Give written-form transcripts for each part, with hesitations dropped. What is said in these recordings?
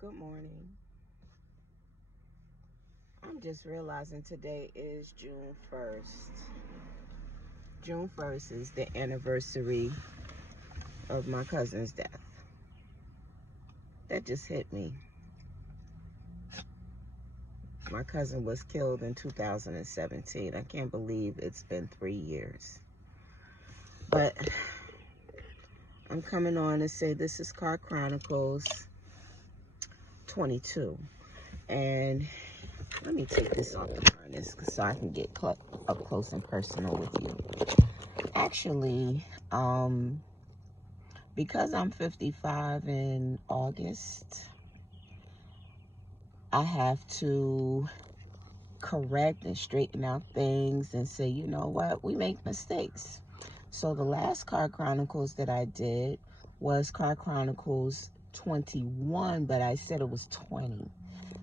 Good morning. I'm just realizing today is June 1st. June 1st is the anniversary of my cousin's death. That just hit me. My cousin was killed in 2017. I can't believe it's been 3 years. But I'm coming on to say this is Chronicles 22. And let me take this off the harness so I can get up close and personal with you. Actually, because I'm 55 in August, I have to correct and straighten out things and say, you know what, we make mistakes. So the last Car Chronicles that I did was Car Chronicles 21, but I said it was 20.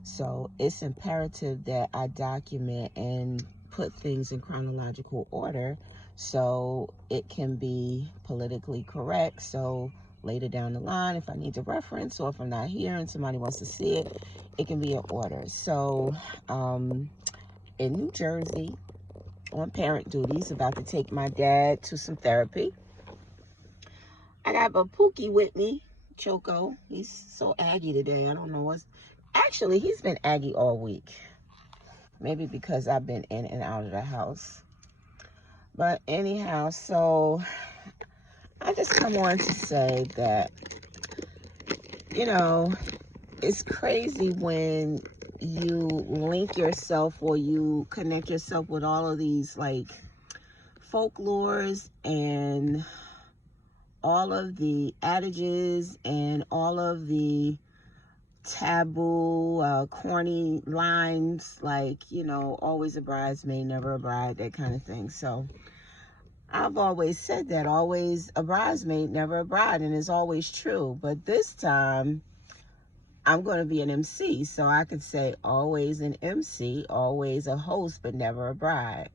So it's imperative that I document and put things in chronological order so it can be politically correct. So later down the line, if I need to reference or if I'm not here and somebody wants to see it, it can be in order. So in New Jersey, on parent duties, about to take my dad to some therapy. I got a Pookie with me, Choco. He's so aggy today. I don't know what's... Actually, he's been aggy all week. Maybe because I've been in and out of the house. But anyhow, so I just come on to say that, you know, it's crazy when you link yourself or you connect yourself with all of these like folklores and all of the adages and all of the taboo, corny lines, like, you know, always a bridesmaid, never a bride, that kind of thing. So I've always said that, always a bridesmaid, never a bride, and it's always true. But this time, I'm going to be an MC, so I could say always an MC, always a host, but never a bride.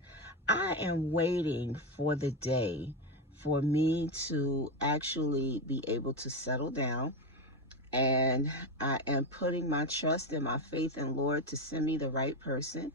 I am waiting for the day for me to actually be able to settle down, and I am putting my trust and my faith in Lord to send me the right person,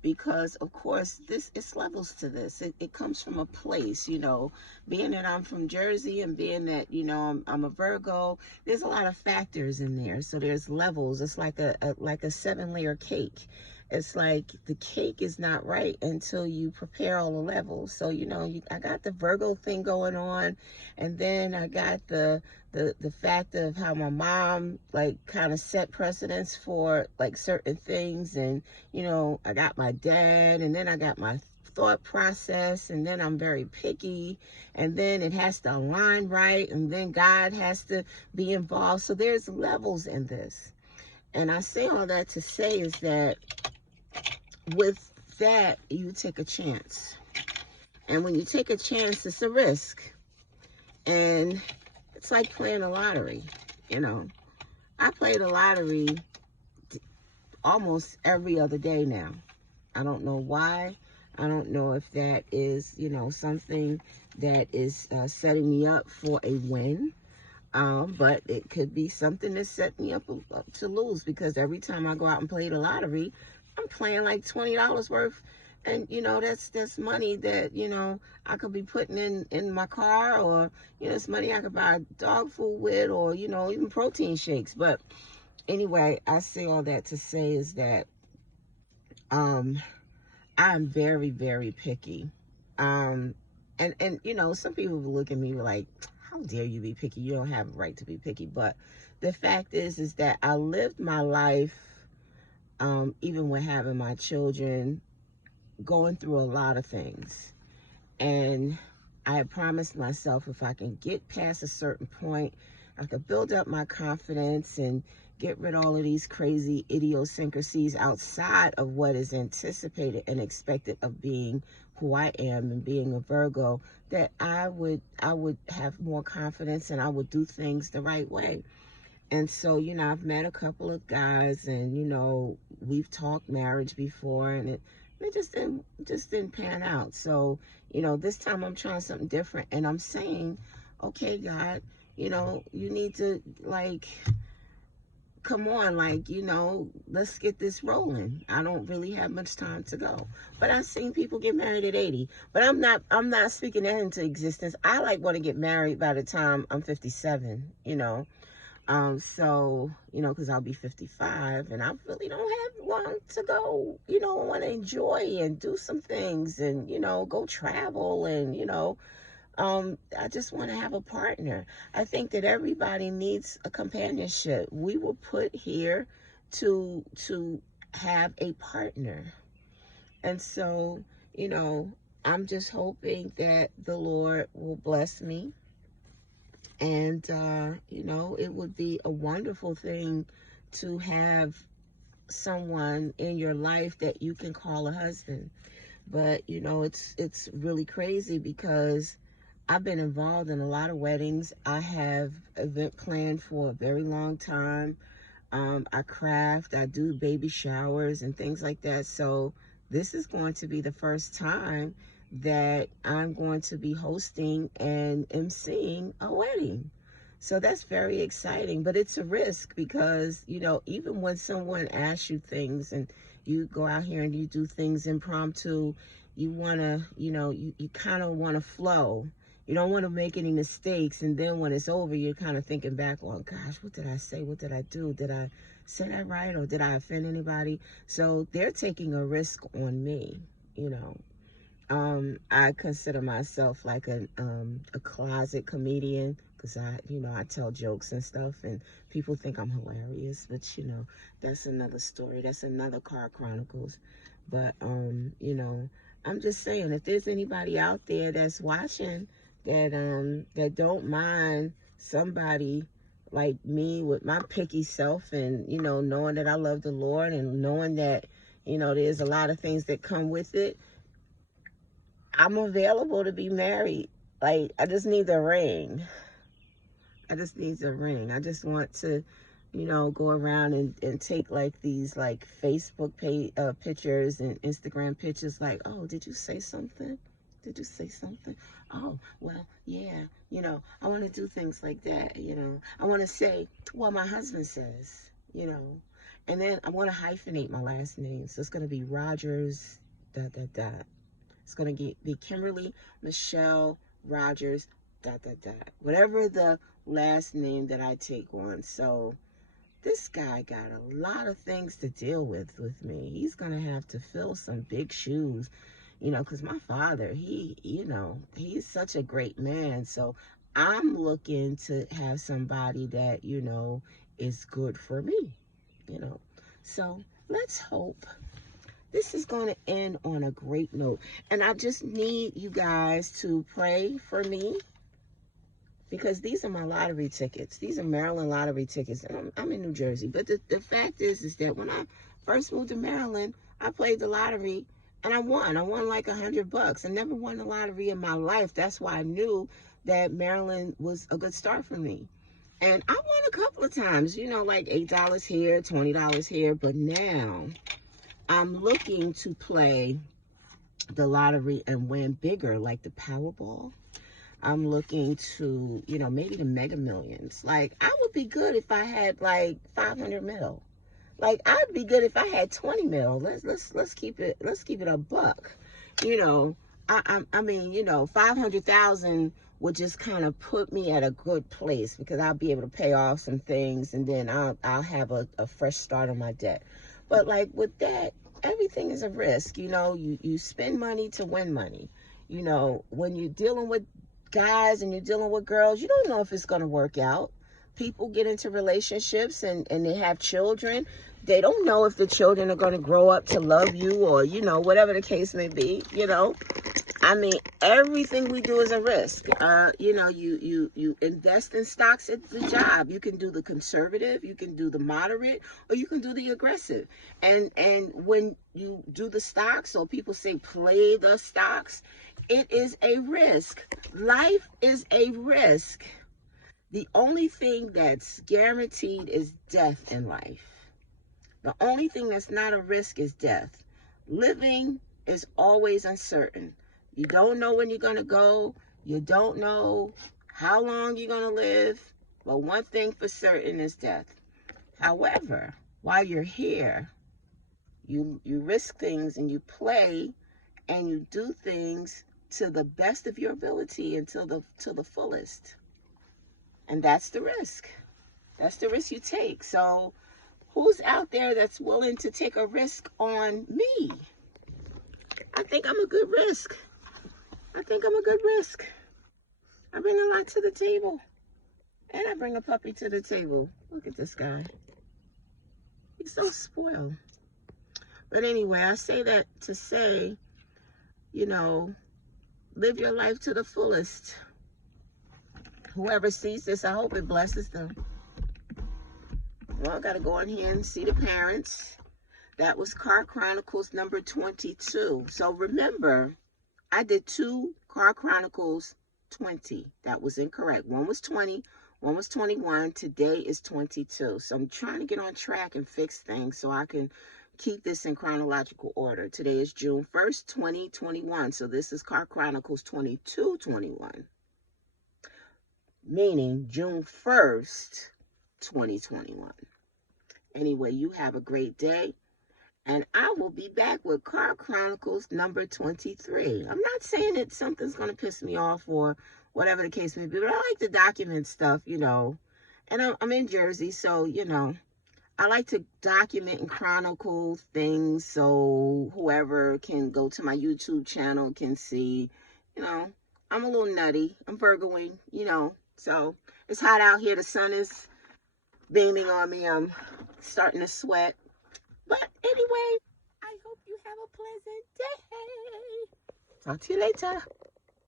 because of course it's levels to this. It comes from a place, you know, being that I'm from Jersey and being that, you know, I'm a Virgo. There's a lot of factors in there, so there's levels. It's like a 7-layer cake. It's like the cake is not right until you prepare all the levels. So, you know, I got the Virgo thing going on, and then I got the fact of how my mom like kind of set precedents for like certain things, and you know, I got my dad, and then I got my thought process, and then I'm very picky, and then it has to align right, and then God has to be involved. So there's levels in this. And I say all that to say is that with that, you take a chance. And when you take a chance, it's a risk. And it's like playing a lottery, you know. I play the lottery almost every other day now. I don't know why. I don't know if that is, you know, something that is setting me up for a win. But it could be something that set me up to lose, because every time I go out and play the lottery, I'm playing like $20 worth. And, you know, that's money that, you know, I could be putting in my car, or, you know, it's money I could buy dog food with, or, you know, even protein shakes. But anyway, I say all that to say is that I'm very, very picky. And you know, some people will look at me like, how dare you be picky? You don't have a right to be picky. But the fact is that I lived my life, even with having my children, going through a lot of things. And I had promised myself if I can get past a certain point, I could build up my confidence and get rid of all of these crazy idiosyncrasies outside of what is anticipated and expected of being who I am and being a Virgo, that I would have more confidence and I would do things the right way. And so, you know, I've met a couple of guys, and, you know, we've talked marriage before, and it just didn't pan out. So, you know, this time I'm trying something different, and I'm saying, okay, God, you know, you need to like come on, like, you know, let's get this rolling. I don't really have much time to go. But I've seen people get married at 80. But I'm not speaking that into existence. I like want to get married by the time I'm 57, you know. So, you know, because I'll be 55 and I really don't have long to go. You know, I want to enjoy and do some things and, you know, go travel and, you know, I just want to have a partner. I think that everybody needs a companionship. We were put here to have a partner. And so, you know, I'm just hoping that the Lord will bless me. And, you know, it would be a wonderful thing to have someone in your life that you can call a husband. But, you know, it's really crazy because I've been involved in a lot of weddings. I have event planned for a very long time. I craft, I do baby showers and things like that. So this is going to be the first time that I'm going to be hosting and emceeing a wedding. So that's very exciting, but it's a risk because, you know, even when someone asks you things and you go out here and you do things impromptu, you want to, you know, you kind of want to flow. You don't want to make any mistakes. And then when it's over, you're kind of thinking back on, gosh, what did I say? What did I do? Did I say that right? Or did I offend anybody? So they're taking a risk on me, you know. I consider myself like a closet comedian because I tell jokes and stuff and people think I'm hilarious, but you know, that's another story. That's another Chronicles. But, you know, I'm just saying if there's anybody out there that's watching that don't mind somebody like me with my picky self and, you know, knowing that I love the Lord and knowing that, you know, there's a lot of things that come with it, I'm available to be married. Like, I just need the ring. I just need the ring. I just want to, you know, go around and take like these like Facebook pictures and Instagram pictures like, oh, did you say something? Did you say something? Oh, well, yeah, you know, I want to do things like that, you know. I want to say what my husband says, you know. And then I want to hyphenate my last name. So it's going to be Rogers, dot, dot, dot. It's going to be Kimberly Michelle Rogers, dot, dot, dot. Whatever the last name that I take on. So this guy got a lot of things to deal with me. He's going to have to fill some big shoes, you know, because my father, you know, he's such a great man. So I'm looking to have somebody that, you know, is good for me, you know. So let's hope this is going to end on a great note. And I just need you guys to pray for me because these are my lottery tickets. These are Maryland lottery tickets. And I'm in New Jersey. But the fact is that when I first moved to Maryland, I played the lottery and I won. I won like $100. I never won the lottery in my life. That's why I knew that Maryland was a good start for me. And I won a couple of times, you know, like $8 here, $20 here. But now I'm looking to play the lottery and win bigger, like the Powerball. I'm looking to, you know, maybe the Mega Millions. Like, I would be good if I had like 500 mil. Like, I'd be good if I had 20 mil. Let's keep it a buck. You know, I mean, you know, 500,000 would just kind of put me at a good place because I'll be able to pay off some things and then I'll have a fresh start on my debt. But like with that, everything is a risk. You know, you spend money to win money. You know, when you're dealing with guys and you're dealing with girls, you don't know if it's going to work out. People get into relationships and they have children. They don't know if the children are going to grow up to love you or, you know, whatever the case may be, you know. I mean, everything we do is a risk. You know, you invest in stocks at the job. You can do the conservative, you can do the moderate, or you can do the aggressive. And when you do the stocks, so people say play the stocks, it is a risk. Life is a risk. The only thing that's guaranteed is death in life. The only thing that's not a risk is death. Living is always uncertain. You don't know when you're going to go. You don't know how long you're going to live. But one thing for certain is death. However, while you're here, you risk things and you play and you do things to the best of your ability and to the fullest. And that's the risk. That's the risk you take. So who's out there that's willing to take a risk on me? I think I'm a good risk. I think I'm a good risk. I bring a lot to the table. And I bring a puppy to the table. Look at this guy. He's so spoiled. But anyway, I say that to say, you know, live your life to the fullest. Whoever sees this, I hope it blesses them. Well, I got to go in here and see the parents. That was Car Chronicles number 22. So remember, I did 2 Car Chronicles 20. That was incorrect. One was 20, one was 21. Today is 22. So I'm trying to get on track and fix things so I can keep this in chronological order. Today is June 1st, 2021. So this is Car Chronicles 2221. Meaning June 1st, 2021. Anyway, you have a great day. And I will be back with Car Chronicles number 23. I'm not saying that something's going to piss me off or whatever the case may be, but I like to document stuff, you know. And I'm in Jersey, so, you know, I like to document and chronicle things so whoever can go to my YouTube channel can see, you know, I'm a little nutty. I'm Virgoing, you know. So it's hot out here. The sun is beaming on me. I'm starting to sweat. But anyway, I hope you have a pleasant day. Talk to you later.